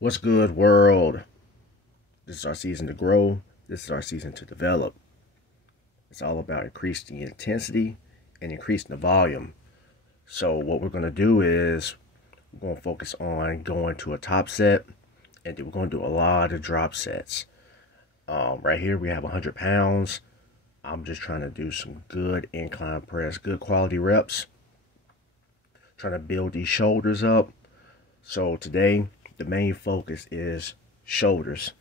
What's good, world? This is our season to grow. This is our season to develop. It's all about increasing the intensity and increasing the volume. So what we're going to do is we're going to focus on going to a top set, and then we're going to do a lot of drop sets. Right here we have 100 pounds. I'm just trying to do some good incline press, good quality reps. Trying to build these shoulders up. So today the main focus is shoulders.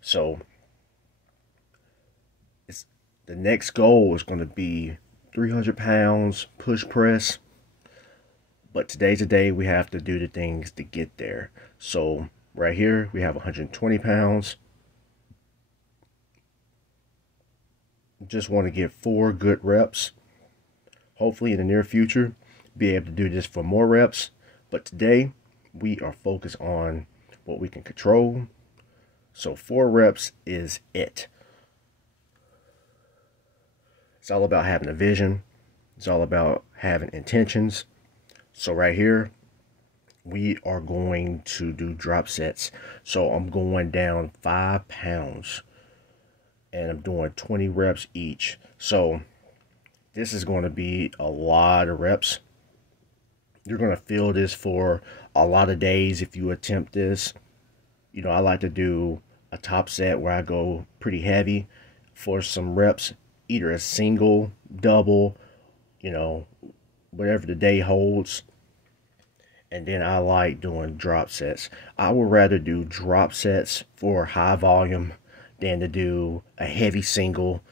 So the next goal is going to be 300 pounds push press. But today we have to do the things to get there. So right here we have 120 pounds. Just want to get 4 good reps. Hopefully in the near future be able to do this for more reps. But today we are focused on what we can control. So 4 reps is it. It's all about having a vision. It's all about having intentions. So right here, we are going to do drop sets. So I'm going down 5 pounds. And I'm doing 20 reps each. So this is going to be a lot of reps. You're going to feel this for a lot of days if you attempt this. You know, I like to do a top set where I go pretty heavy for some reps, either a single, double, you know, whatever the day holds. And then I like doing drop sets. I would rather do drop sets for high volume than to do a heavy single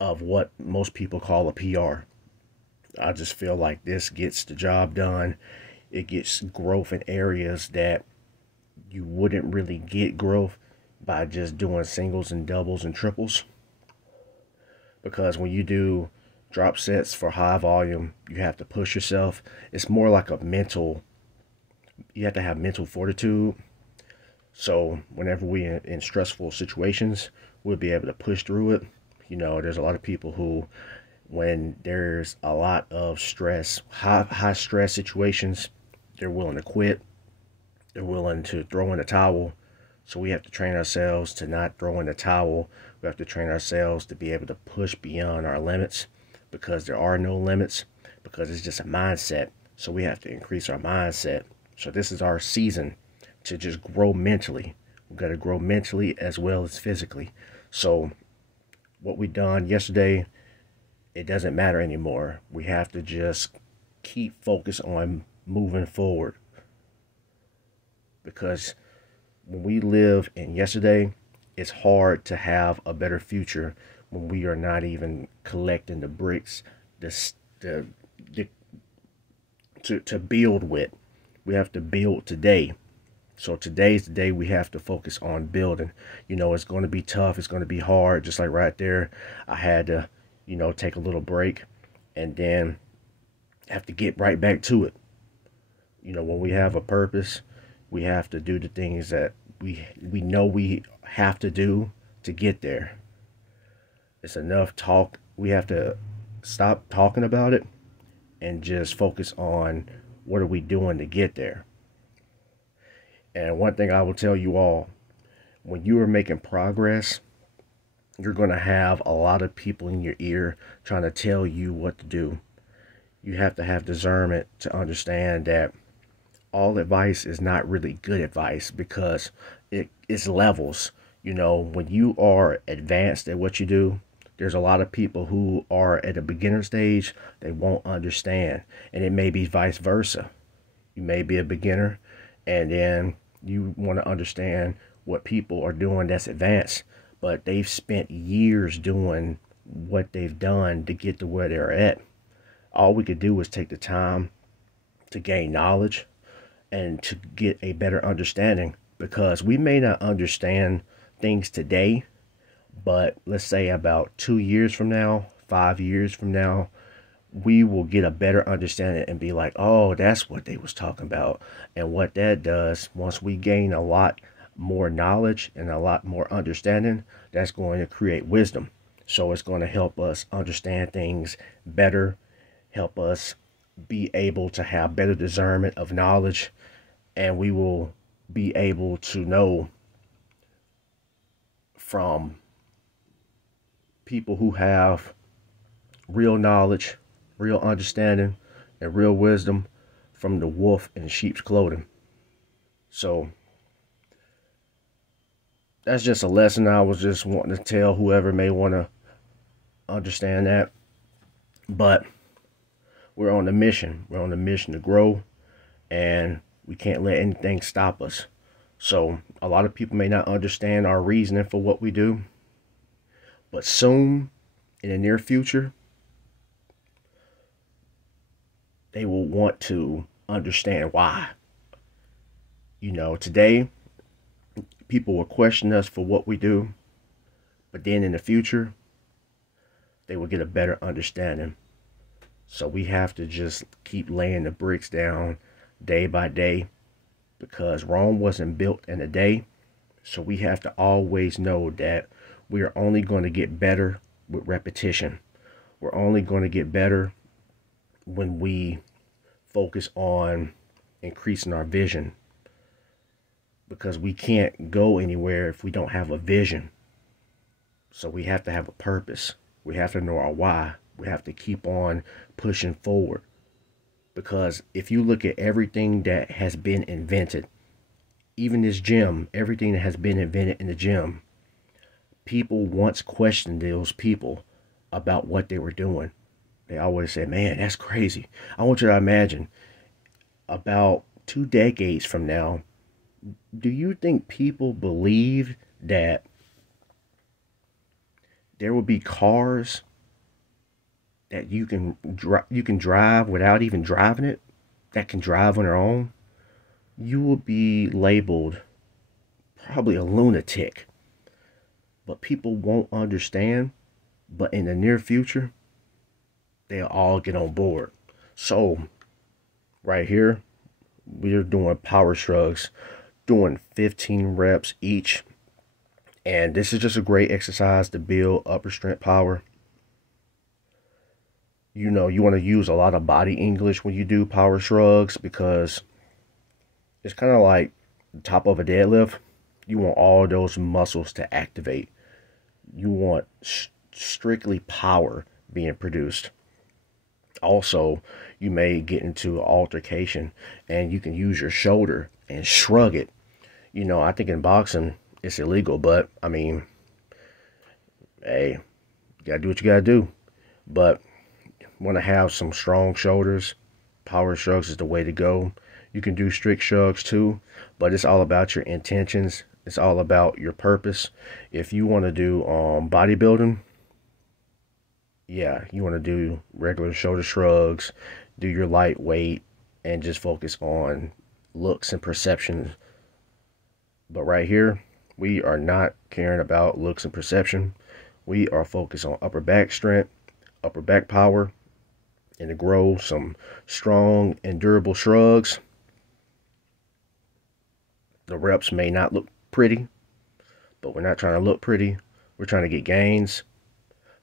of what most people call a PR. I just feel like this gets the job done. It gets growth in areas that you wouldn't really get growth by just doing singles and doubles and triples. Because when you do drop sets for high volume, you have to push yourself. It's more like a mental, you have to have mental fortitude. So whenever we're in stressful situations, we'll be able to push through it. You know, there's a lot of people who, when there's a lot of stress, high stress situations, they're willing to quit. They're willing to throw in the towel. So we have to train ourselves to not throw in the towel. We have to train ourselves to be able to push beyond our limits, because there are no limits, because it's just a mindset. So we have to increase our mindset. So this is our season to just grow mentally. We've got to grow mentally as well as physically. So what we done yesterday, it doesn't matter anymore. We have to just keep focused on moving forward. Because when we live in yesterday, it's hard to have a better future when we are not even collecting the bricks to build with. We have to build today. So today's the day we have to focus on building. You know, it's going to be tough. It's going to be hard. Just like right there, I had to, you know, take a little break and then have to get right back to it. You know, when we have a purpose, we have to do the things that we know we have to do to get there. It's enough talk. We have to stop talking about it and just focus on what are we doing to get there. And one thing I will tell you all, when you are making progress, you're going to have a lot of people in your ear trying to tell you what to do. You have to have discernment to understand that all advice is not really good advice, because it's levels. You know, when you are advanced at what you do, there's a lot of people who are at a beginner stage, they won't understand. And it may be vice versa. You may be a beginner and then you want to understand what people are doing that's advanced, but they've spent years doing what they've done to get to where they're at. All we could do is take the time to gain knowledge and to get a better understanding, because we may not understand things today, but let's say about 2 years from now, 5 years from now, we will get a better understanding and be like, oh, that's what they was talking about. And what that does, once we gain a lot more knowledge and a lot more understanding, that's going to create wisdom. So it's going to help us understand things better, help us be able to have better discernment of knowledge, and we will be able to know from people who have real knowledge, real understanding, and real wisdom from the wolf in sheep's clothing. So that's just a lesson I was just wanting to tell whoever may want to understand that. But we're on a mission. We're on a mission to grow, and we can't let anything stop us. So a lot of people may not understand our reasoning for what we do, but soon, in the near future, they will want to understand why. You know, today, people will question us for what we do, but then in the future, they will get a better understanding. So we have to just keep laying the bricks down day by day, because Rome wasn't built in a day. So we have to always know that we are only going to get better with repetition. We're only going to get better when we focus on increasing our vision, because we can't go anywhere if we don't have a vision. So we have to have a purpose. We have to know our why. We have to keep on pushing forward, because if you look at everything that has been invented, even this gym, everything that has been invented in the gym, people once questioned those people about what they were doing. They always said, man, that's crazy. I want you to imagine, about 2 decades from now, do you think people believe that there will be cars that you can drive without even driving it, that can drive on their own? You will be labeled probably a lunatic. But people won't understand. But in the near future, they'll all get on board. So right here, we're doing power shrugs, doing 15 reps each. And this is just a great exercise to build upper strength power. You know, you want to use a lot of body English when you do power shrugs, because it's kind of like the top of a deadlift. You want all those muscles to activate. You want strictly power being produced. Also, you may get into an altercation and you can use your shoulder and shrug it. You know, I think in boxing it's illegal, but I mean, hey, you gotta do what you gotta do. But want to have some strong shoulders, power shrugs is the way to go. You can do strict shrugs too, but it's all about your intentions. It's all about your purpose. If you want to do bodybuilding, yeah, you want to do regular shoulder shrugs, do your lightweight, and just focus on looks and perception. But right here, we are not caring about looks and perception. We are focused on upper back strength, upper back power, and to grow some strong and durable shrugs. The reps may not look pretty, but we're not trying to look pretty. We're trying to get gains.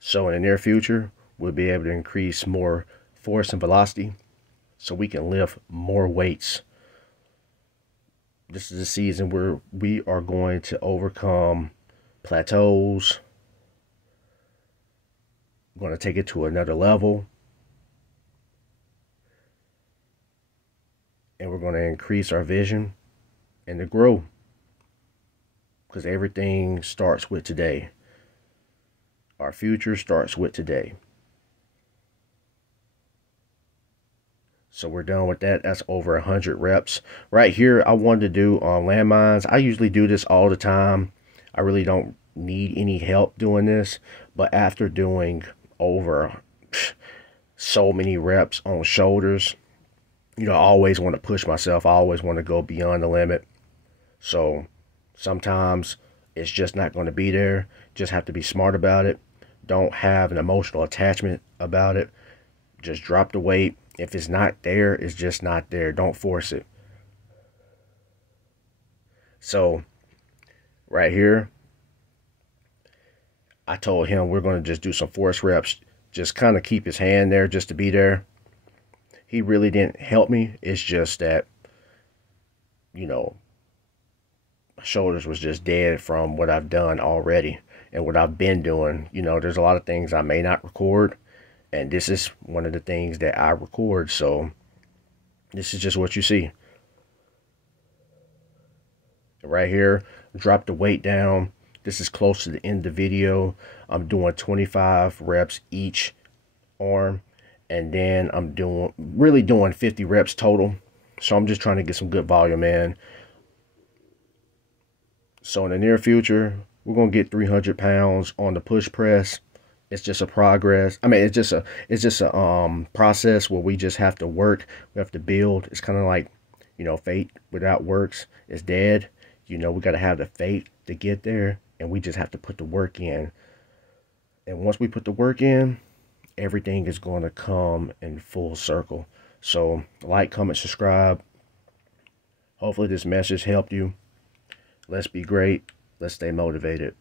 So in the near future, we'll be able to increase more force and velocity so we can lift more weights. This is a season where we are going to overcome plateaus. We're going to take it to another level. And we're going to increase our vision and to grow. Because everything starts with today. Our future starts with today. So we're done with that. That's over 100 reps. Right here, I wanted to do landmines. I usually do this all the time. I really don't need any help doing this. But after doing over so many reps on shoulders, you know, I always want to push myself. I always want to go beyond the limit. So sometimes it's just not going to be there. Just have to be smart about it. Don't have an emotional attachment about it. Just drop the weight. If it's not there, it's just not there. Don't force it. So right here, I told him we're going to just do some force reps. Just kind of keep his hand there just to be there. He really didn't help me. It's just that, you know, shoulders was just dead from what I've done already and what I've been doing. You know, there's a lot of things I may not record, and this is one of the things that I record. So this is just what you see. Right here, drop the weight down. This is close to the end of the video. I'm doing 25 reps each arm, and then I'm really doing 50 reps total. So I'm just trying to get some good volume in. So in the near future, we're gonna get 300 pounds on the push press. It's just a progress. I mean, it's just a process where we just have to work. We have to build. It's kind of like, you know, faith without works is dead. You know, we got to have the faith to get there, and we just have to put the work in. And once we put the work in, everything is going to come in full circle. So like, comment, subscribe. Hopefully this message helped you. Let's be great. Let's stay motivated.